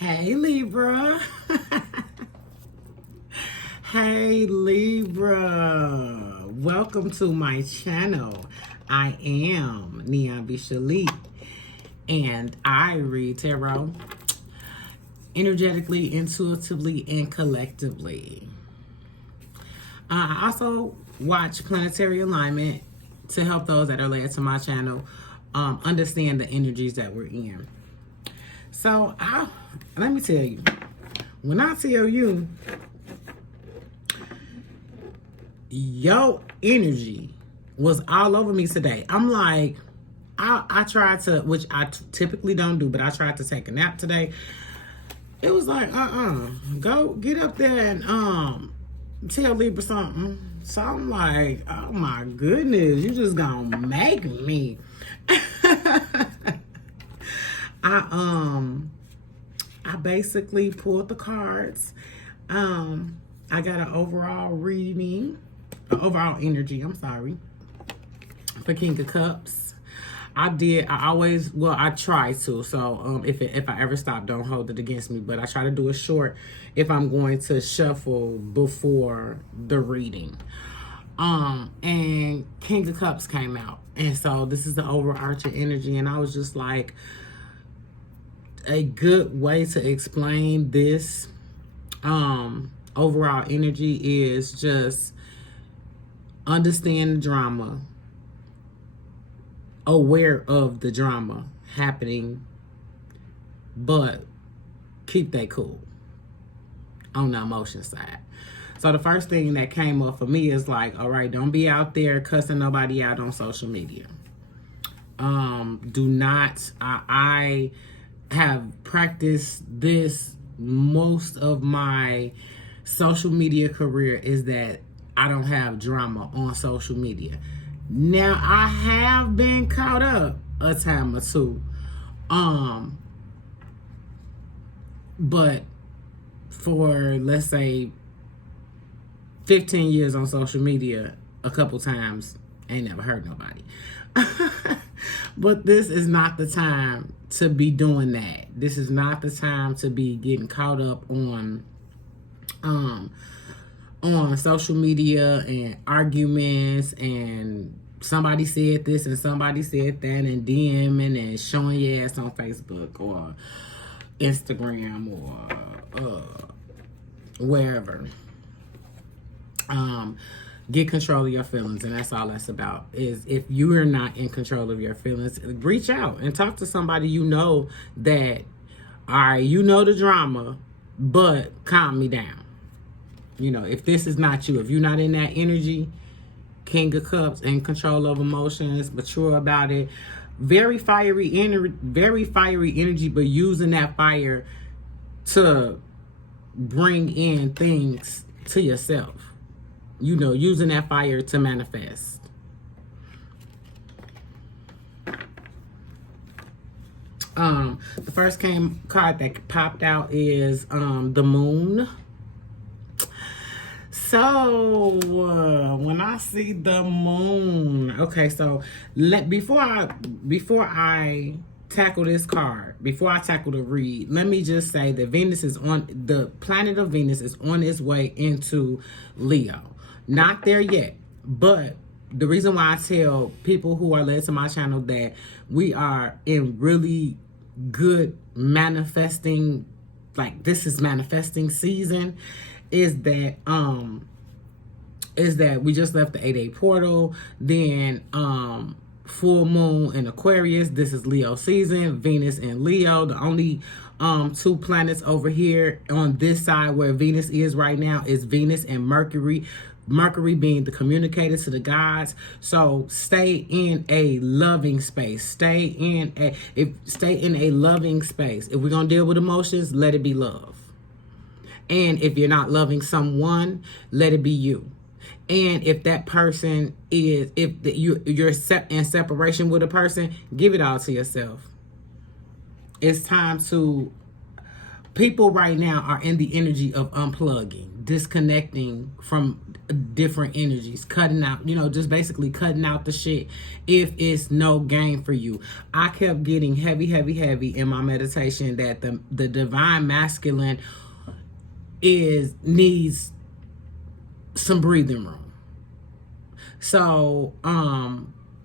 Hey Libra. Hey Libra. Welcome to my channel. I am Neon Bishali and I read tarot energetically, intuitively, and collectively. I also watch planetary alignment to help those that are led to my channel understand the energies that we're in. So let me tell you, when I tell you your energy was all over me today, I'm like, I tried to, which I typically don't do, but I tried to take a nap today. It was like, go get up there and tell Libra something. So I'm like, oh my goodness, you just gonna make me. I basically pulled the cards. I got an overall reading, overall energy, I'm sorry, for King of Cups. I try to. So if I ever stop, don't hold it against me. But I try to do it short if I'm going to shuffle before the reading. And King of Cups came out. And so this is the overarching energy. And I was just like, a good way to explain this overall energy is just understand the drama, aware of the drama happening, but keep that cool on the emotion side. So the first thing that came up for me is like, all right, don't be out there cussing nobody out on social media. Do not, I have practiced this most of my social media career, is that I don't have drama on social media. Now, I have been caught up a time or two. But for, let's say, 15 years on social media, a couple times, ain't never hurt nobody. But this is not the time to be doing that. This is not the time to be getting caught up on social media and arguments, and somebody said this and somebody said that, and DMing and showing your ass on Facebook or Instagram or wherever. Get control of your feelings, and that's all that's about. Is if you are not in control of your feelings, reach out and talk to somebody you know that, all right, you know the drama, but calm me down. You know, if this is not you, if you're not in that energy, King of Cups, in control of emotions, mature about it, very fiery energy, but using that fire to bring in things to yourself. You know, using that fire to manifest. The first card that popped out is the Moon. So when I see the Moon, okay, so before I tackle this card, before I tackle the read, let me just say that the planet of Venus is on its way into Leo. Not there yet, but the reason why I tell people who are led to my channel that we are in really good manifesting, like this is manifesting season, is that we just left the 8-day portal, then full moon in Aquarius. This is Leo season, Venus and Leo. The only two planets over here on this side where Venus is right now is Venus and Mercury. Mercury being the communicator to the gods. So stay in a loving space. Stay in a loving space. If we're gonna deal with emotions, let it be love. And if you're not loving someone, let it be you. And if that person is, you're in separation with a person, give it all to yourself. It's time to People right now are in the energy of unplugging, disconnecting from different energies, cutting out, just basically cutting out the shit if it's no gain for you. I kept getting heavy, heavy, heavy in my meditation that the divine masculine needs some breathing room. So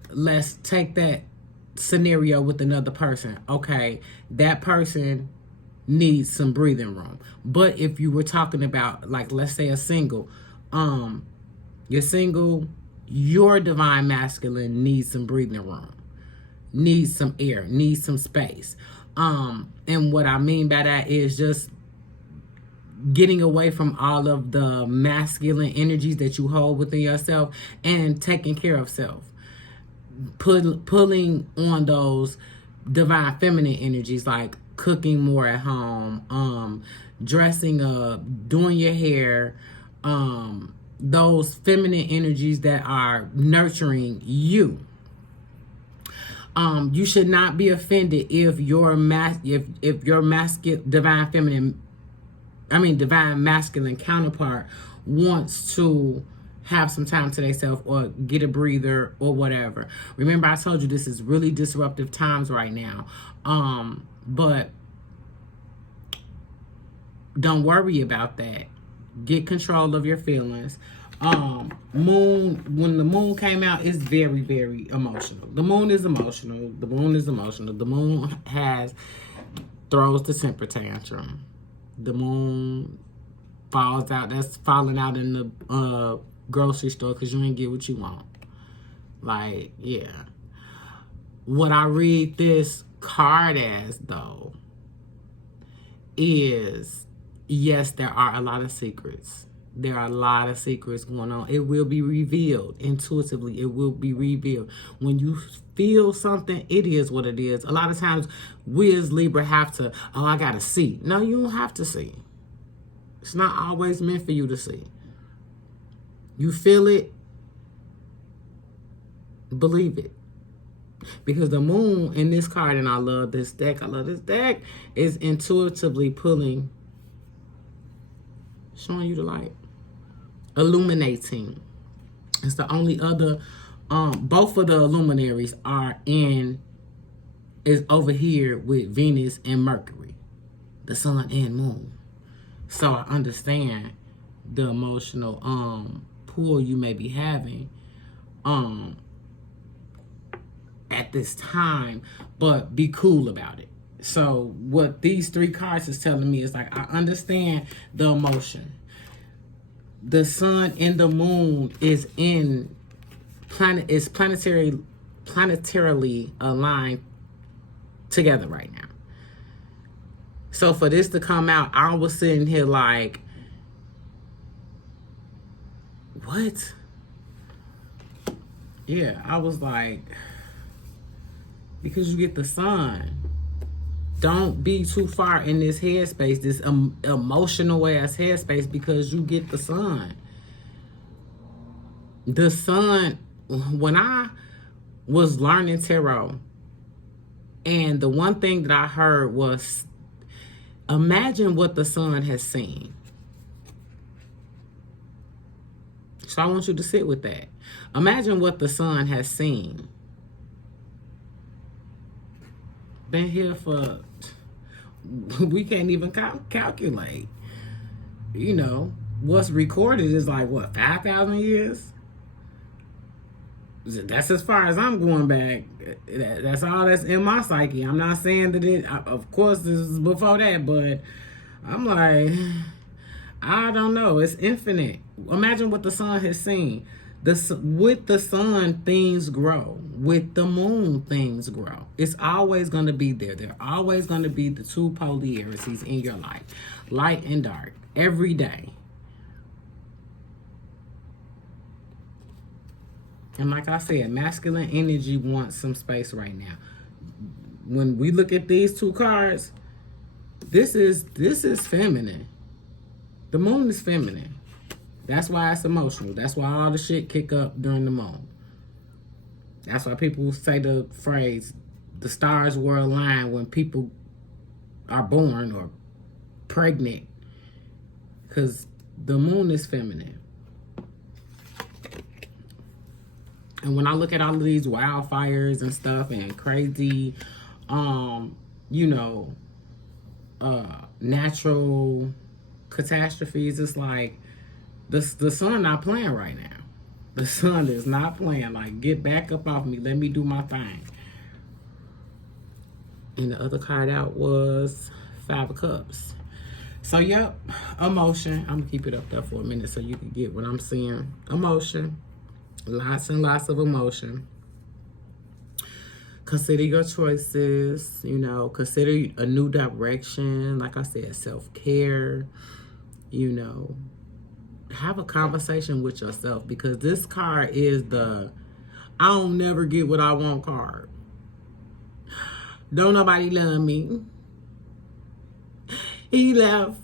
let's take that scenario with another person. Okay, that person needs some breathing room. But if you were talking about, like, let's say a single, you're single, your divine masculine needs some breathing room, needs some air, needs some space. And what I mean by that is just getting away from all of the masculine energies that you hold within yourself and taking care of self. Pulling on those divine feminine energies, like cooking more at home, dressing up, doing your hair, those feminine energies that are nurturing you. You should not be offended if your divine masculine counterpart wants to have some time to themselves or get a breather or whatever. Remember, I told you this is really disruptive times right now. But don't worry about that. Get control of your feelings. When the moon came out, it's very, very emotional. The moon is emotional. The moon is emotional. The moon throws the temper tantrum. The moon falls out. That's falling out in the grocery store because you ain't get what you want. Like, yeah. What I read this card as, though, is, yes, there are a lot of secrets. There are a lot of secrets going on. It will be revealed intuitively. It will be revealed. When you feel something, it is what it is. A lot of times, we as Libra have to, I got to see. No, you don't have to see. It's not always meant for you to see. You feel it, believe it. Because the moon in this card, and I love this deck, is intuitively pulling, showing you the light, illuminating. It's the only other, both of the luminaries is over here with Venus and Mercury, the sun and moon. So I understand the emotional pull you may be having at this time, but be cool about it. So what these three cards is telling me is, like, I understand the emotion. The sun and the moon is planetarily aligned together right now. So for this to come out, I was sitting here like, what? Yeah, I was like, because you get the sun. Don't be too far in this headspace, this emotional ass headspace, because you get the sun. The sun, when I was learning tarot, and the one thing that I heard was, imagine what the sun has seen. So I want you to sit with that. Imagine what the sun has seen. Been here for, we can't even calculate. You know, what's recorded is like, what, 5,000 years? That's as far as I'm going back. That's all that's in my psyche. I'm not saying that of course this is before that, but I'm like, I don't know. It's infinite. Imagine what the sun has seen. With the sun, things grow. With the moon, things grow. It's always going to be there. There are always going to be the two polarities in your life, light and dark, every day. And like I said, masculine energy wants some space right now. When we look at these two cards, this is feminine. The moon is feminine. That's why it's emotional. That's why all the shit kick up during the moon. That's why people say the phrase, the stars were aligned when people are born, or pregnant, because the moon is feminine. And when I look at all of these wildfires and stuff and crazy, you know, natural catastrophes, it's like the sun not playing right now. The sun is not playing. Like, get back up off me. Let me do my thing. And the other card out was Five of Cups. So, yep, emotion. I'm going to keep it up there for a minute so you can get what I'm seeing. Emotion. Lots and lots of emotion. Consider your choices, you know, consider a new direction. Like I said, self-care, you know, have a conversation with yourself, because this card is the I don't never get what I want card. Don't nobody love me. He left.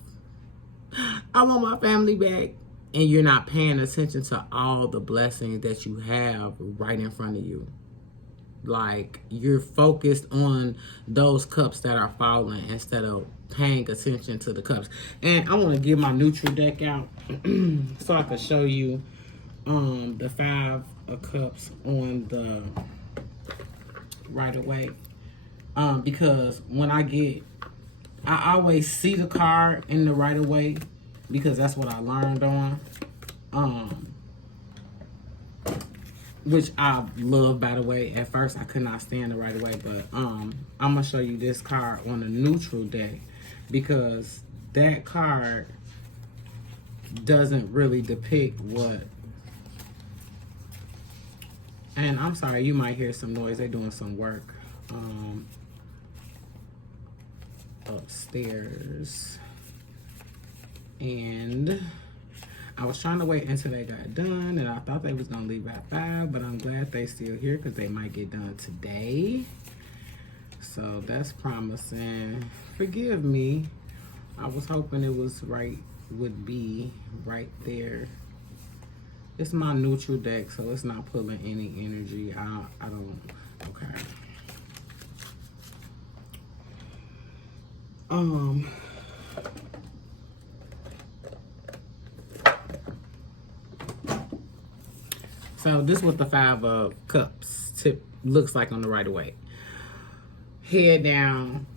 I want my family back. And you're not paying attention to all the blessings that you have right in front of you. Like, you're focused on those cups that are falling instead of paying attention to the cups. And I want to get my neutral deck out so I can show you the Five of Cups on the right away. Because when I always see the card in the right away, because that's what I learned on. Which I love, by the way. At first, I could not stand it right away, but I'm going to show you this card on a neutral deck, because that card doesn't really depict what... And I'm sorry, you might hear some noise. They're doing some work upstairs. And I was trying to wait until they got done, and I thought they was going to leave at 5, but I'm glad they still here, because they might get done today. So that's promising. Forgive me. I was hoping it was would be right there. It's my neutral deck, so it's not pulling any energy. I don't, okay. So this is what the Five of Cups looks like on the right away. Head down,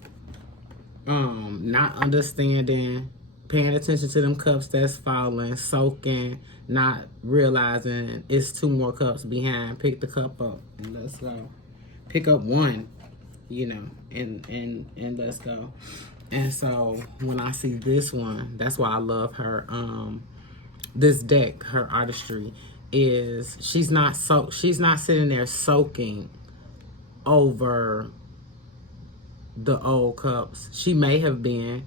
not understanding, paying attention to them cups that's falling, soaking, not realizing it's 2 more cups behind. Pick the cup up and let's go. Pick up one, you know, and let's go. And so when I see this one, that's why I love her. This deck, her artistry, is she's not sitting there soaking over the old cups. She may have been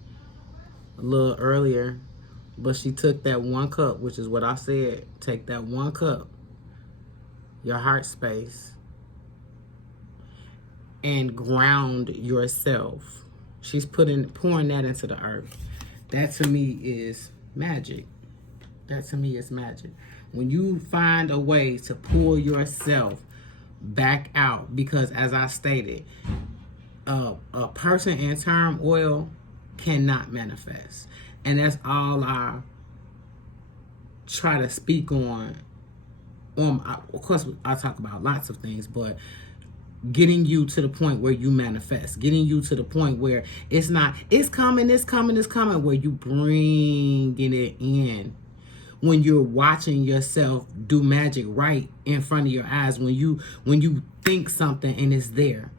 a little earlier, but she took that one cup, which is what I said. Take that one cup, your heart space, and ground yourself. She's pouring that into the earth. That to me is magic. That to me is magic. When you find a way to pull yourself back out, because as I stated, a person in turmoil cannot manifest. And that's all I try to speak on. Of course, I talk about lots of things, but getting you to the point where you manifest, getting you to the point where it's coming, where you bringing it in. When you're watching yourself do magic right in front of your eyes, when you think something and it's there,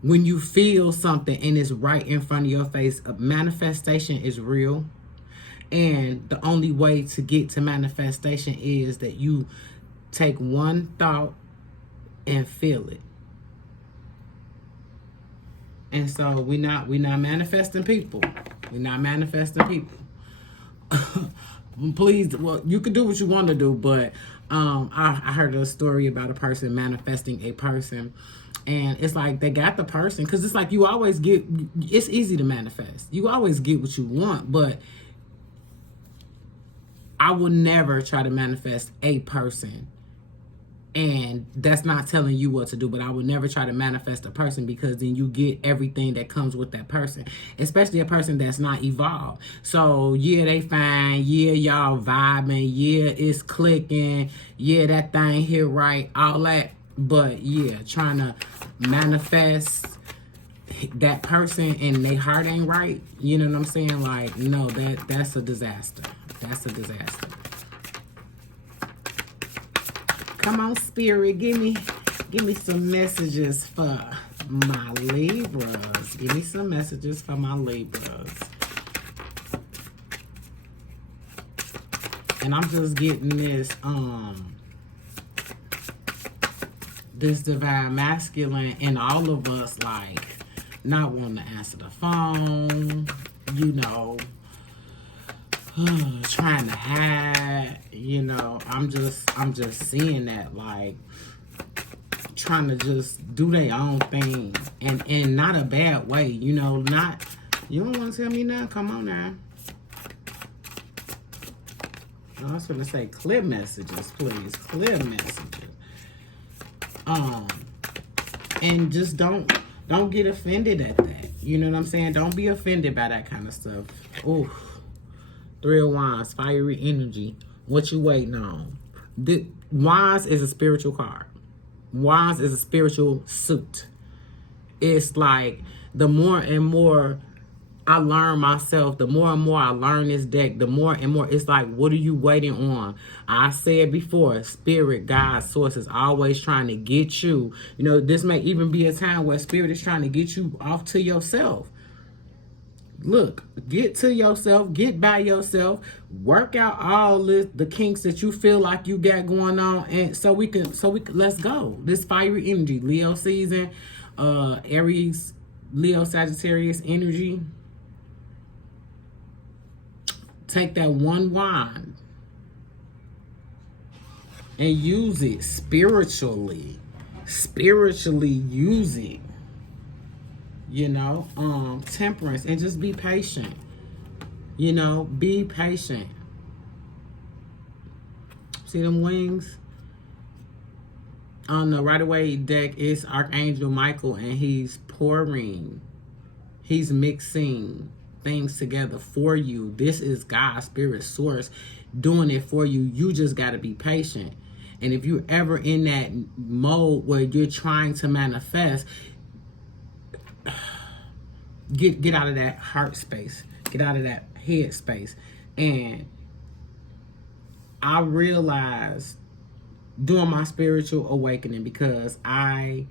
when you feel something and it's right in front of your face, manifestation is real. And the only way to get to manifestation is that you take one thought and feel it. And so we're not manifesting people. We're not manifesting people. Please, well, you can do what you want to do, but I heard a story about a person manifesting a person, and it's like they got the person, because it's like you always get, it's easy to manifest. You always get what you want, but I will never try to manifest a person And that's not telling you what to do, but I would never try to manifest a person, because then you get everything that comes with that person, especially a person that's not evolved. So yeah, they fine, yeah, y'all vibing, yeah, it's clicking, yeah, that thing here right, all that. But yeah, trying to manifest that person and their heart ain't right, you know what I'm saying? Like, no, that's a disaster. That's a disaster. Come on, Spirit, give me some messages for my Libras. Give me some messages for my Libras. And I'm just getting this divine masculine and all of us, like, not wanting to answer the phone, you know, trying to hide, you know. I'm just seeing that, like, trying to just do their own thing, and not a bad way, you know. Not, you don't want to tell me nothing, come on now. I was gonna say clear messages, please, clear messages. And just don't get offended at that, you know what I'm saying? Don't be offended by that kind of stuff. Oof. Three of Wands, fiery energy. What you waiting on? Wands is a spiritual card. Wands is a spiritual suit. It's like the more and more I learn myself, the more and more I learn this deck, the more and more it's like, what are you waiting on? I said before, spirit, God, source is always trying to get you. You know, this may even be a time where spirit is trying to get you off to yourself. Look, get to yourself, get by yourself, work out all the kinks that you feel like you got going on, and so we can let's go. This fiery energy, Leo season, Aries, Leo, Sagittarius energy. Take that one wand and use it spiritually. Spiritually use it. You know, temperance, and just be patient. You know, be patient. See them wings? On the right away deck is Archangel Michael, and he's pouring. He's mixing things together for you. This is God's spirit source doing it for you. You just got to be patient. And if you're ever in that mode where you're trying to manifest, get out of that heart space, get out of that head space. And I realized during my spiritual awakening, because I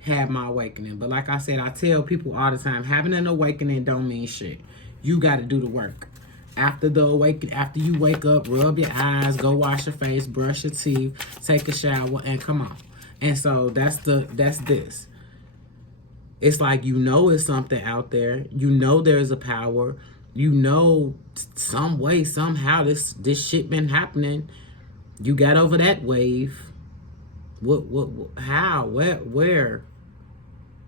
had my awakening, but like I said, I tell people all the time, having an awakening don't mean shit. You got to do the work. After the awakening, after you wake up, rub your eyes, go wash your face, brush your teeth, take a shower, and come on. And so that's this. It's like, you know, it's something out there. You know there's a power. You know, some way, somehow, this shit been happening. You got over that wave. What, how, where?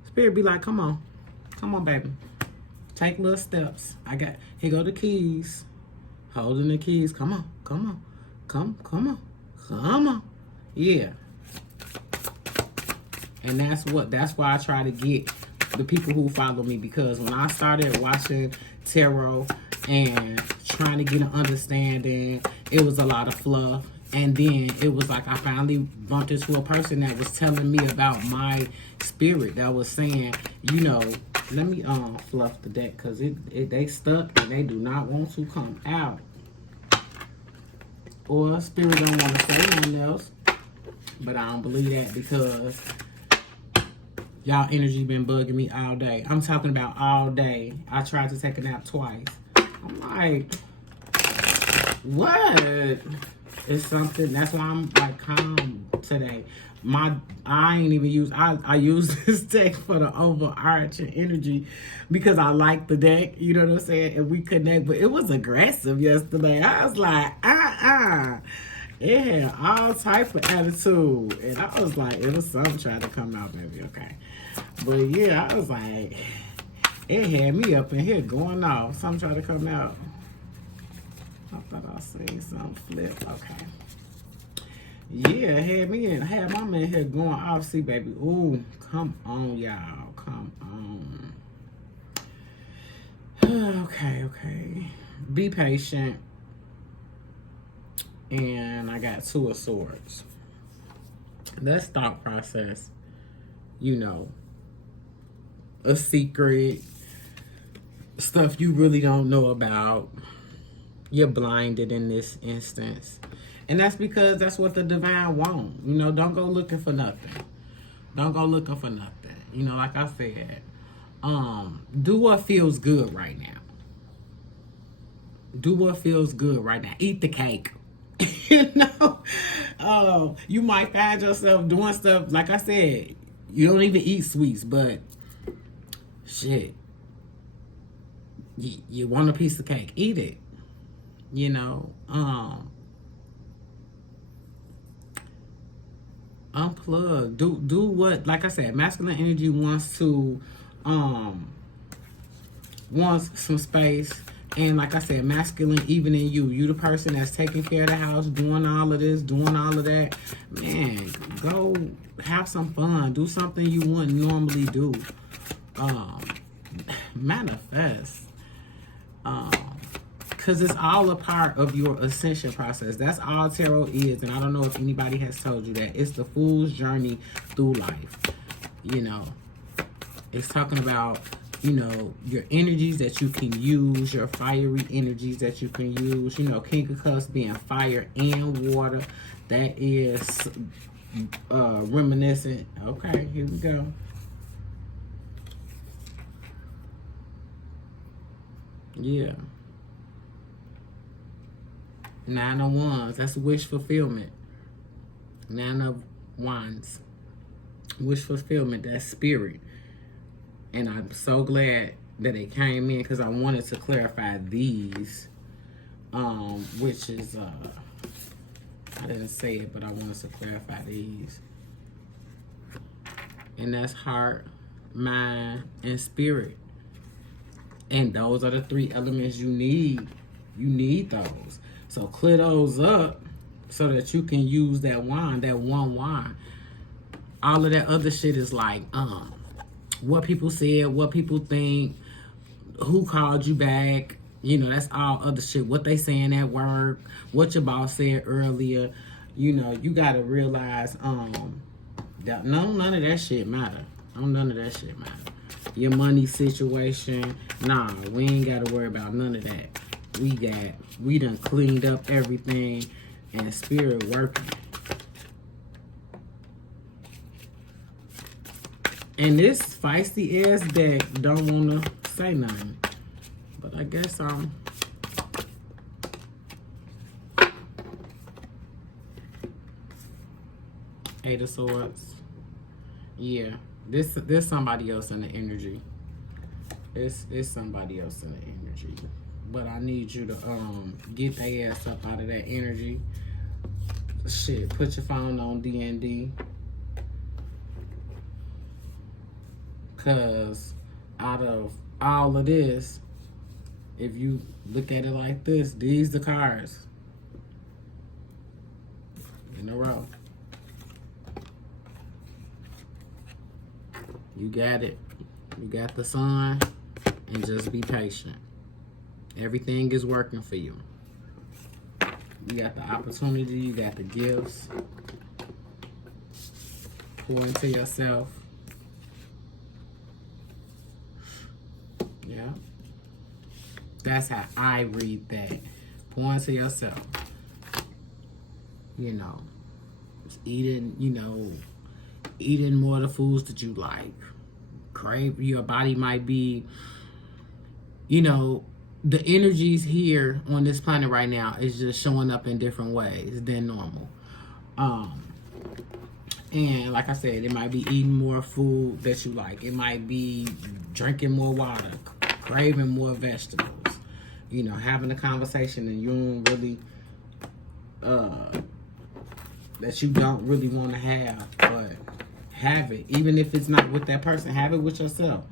Spirit be like, come on, baby. Take little steps. Here go the keys. Holding the keys. Come on. Yeah. And that's why I try to get the people who follow me, because when I started watching tarot and trying to get an understanding, it was a lot of fluff. And then it was like I finally bumped into a person that was telling me about my spirit, that was saying, you know, let me fluff the deck, because they stuck and they do not want to come out. Or spirit don't want to say nothing else. But I don't believe that, because y'all energy been bugging me all day. I'm talking about all day. I tried to take a nap twice. I'm like, what? It's something. That's why I'm like calm today. I ain't even use. I use this deck for the overarching energy, because I like the deck. You know what I'm saying? And we connect. But it was aggressive yesterday. I was like, It had all type of attitude, and I was like, it was something trying to come out, maybe, okay. But yeah, I was like, it had me up in here going off. Something trying to come out. I thought I seen something flip. Okay. Yeah, had my man here going off. See, baby. Ooh, come on, y'all. Come on. Okay. Be patient. And I got 2 of Swords. That's thought process. You know, a secret, stuff you really don't know about. You're blinded in this instance. And that's because that's what the divine wants. You know, don't go looking for nothing. Don't go looking for nothing. You know, like I said, do what feels good right now. Do what feels good right now. Eat the cake. You know, you might find yourself doing stuff, like I said, you don't even eat sweets, but shit, you want a piece of cake, eat it. You know, unplug. Do what, like I said, masculine energy wants some space. And like I said, masculine, even in you the person that's taking care of the house, doing all of this, doing all of that. Man, go have some fun. Do something you wouldn't normally do. Manifest. Because it's all a part of your ascension process. That's all tarot is. And I don't know if anybody has told you that. It's the fool's journey through life. You know, it's talking about, you know, your energies that you can use, your fiery energies that you can use. You know, King of Cups being fire and water. That is reminiscent. Okay, here we go. Yeah. 9 of Wands. That's wish fulfillment. 9 of Wands. Wish fulfillment. That's spirit. And I'm so glad that it came in because I wanted to clarify these, which is, I didn't say it, but I wanted to clarify these. And that's heart, mind, and spirit. And those are the 3 elements you need. You need those. So clear those up so that you can use that wand, that one wand. All of that other shit is like, what people said, what people think, who called you back. You know, that's all other shit. What they saying at work, what your boss said earlier. You know, you got to realize that none of that shit matter. None of that shit matter. Your money situation, nah, we ain't got to worry about none of that. We done cleaned up everything and spirit working. And this feisty ass deck don't want to say nothing. But I guess Eight of Swords. Yeah. This somebody else in the energy. It's somebody else in the energy. But I need you to get their ass up out of that energy. Shit, put your phone on D&D. Because out of all of this, if you look at it like this, these the cards in a row. You got it. You got the sun, and just be patient. Everything is working for you. You got the opportunity, you got the gifts. Pour into yourself. Yeah. That's how I read that. Pour into yourself. You know, eating more of the foods that you like. Crave, your body might be, the energies here on this planet right now is just showing up in different ways than normal. And like I said, it might be eating more food that you like. It might be drinking more water, craving more vegetables. Having a conversation and you don't really, that you don't really want to have, but have it. Even if it's not with that person, have it with yourself.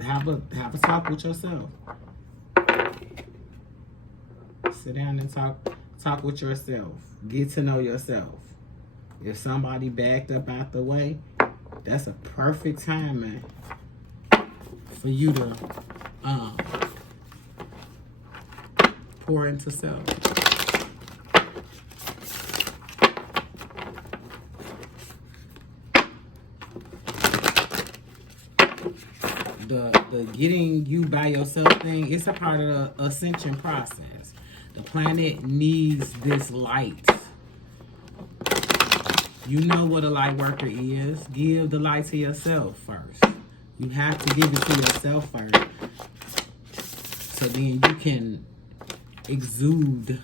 Have a talk with yourself. Sit down and talk with yourself. Get to know yourself. If somebody backed up out the way, that's a perfect time, man, for you to pour into self. The getting you by yourself thing, it's a part of the ascension process. The planet needs this light. You know what a light worker is. Give the light to yourself first. You have to give it to yourself first. So then you can exude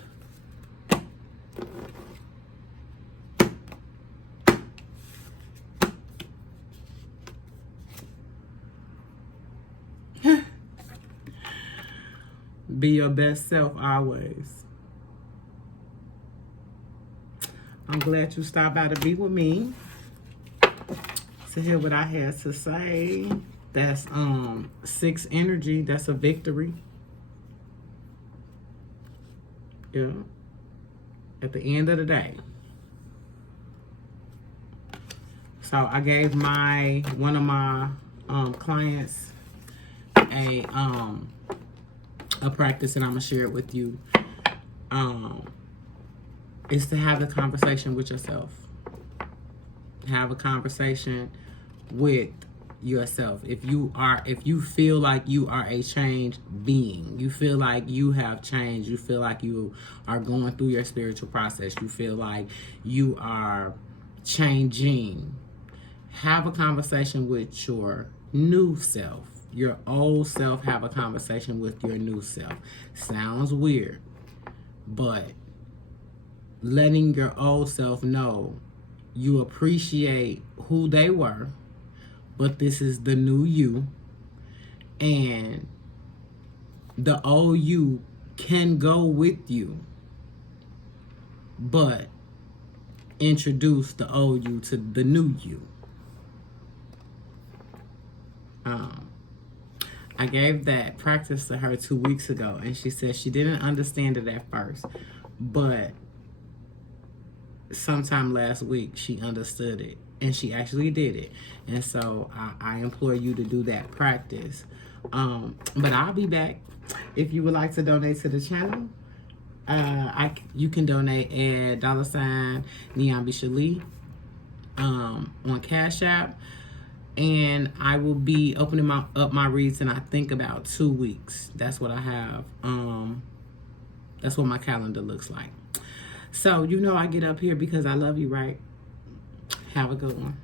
be your best self always. I'm glad you stopped by to be with me to hear what I had to say. That's 6 energy. That's a victory. Yeah. At the end of the day. So I gave one of my clients a practice, and I'm gonna share it with you. Is to have a conversation with yourself. Have a conversation with yourself. If you feel like you are a changed being, you feel like you have changed, you feel like you are going through your spiritual process, you feel like you are changing, have a conversation with your new self. Your old self, have a conversation with your new self. Sounds weird, but letting your old self know you appreciate who they were, but this is the new you, and the old you can go with you, but introduce the old you to the new you. I gave that practice to her 2 weeks ago, and she said she didn't understand it at first, but sometime last week she understood it, and she actually did it. And so I implore you to do that practice. But I'll be back. If you would like to donate to the channel, you can donate at $NeonBishalee on Cash App. And I will be opening up my reads in, I think, about 2 weeks. That's what I have. That's what my calendar looks like. So, I get up here because I love you, right? Have a good one.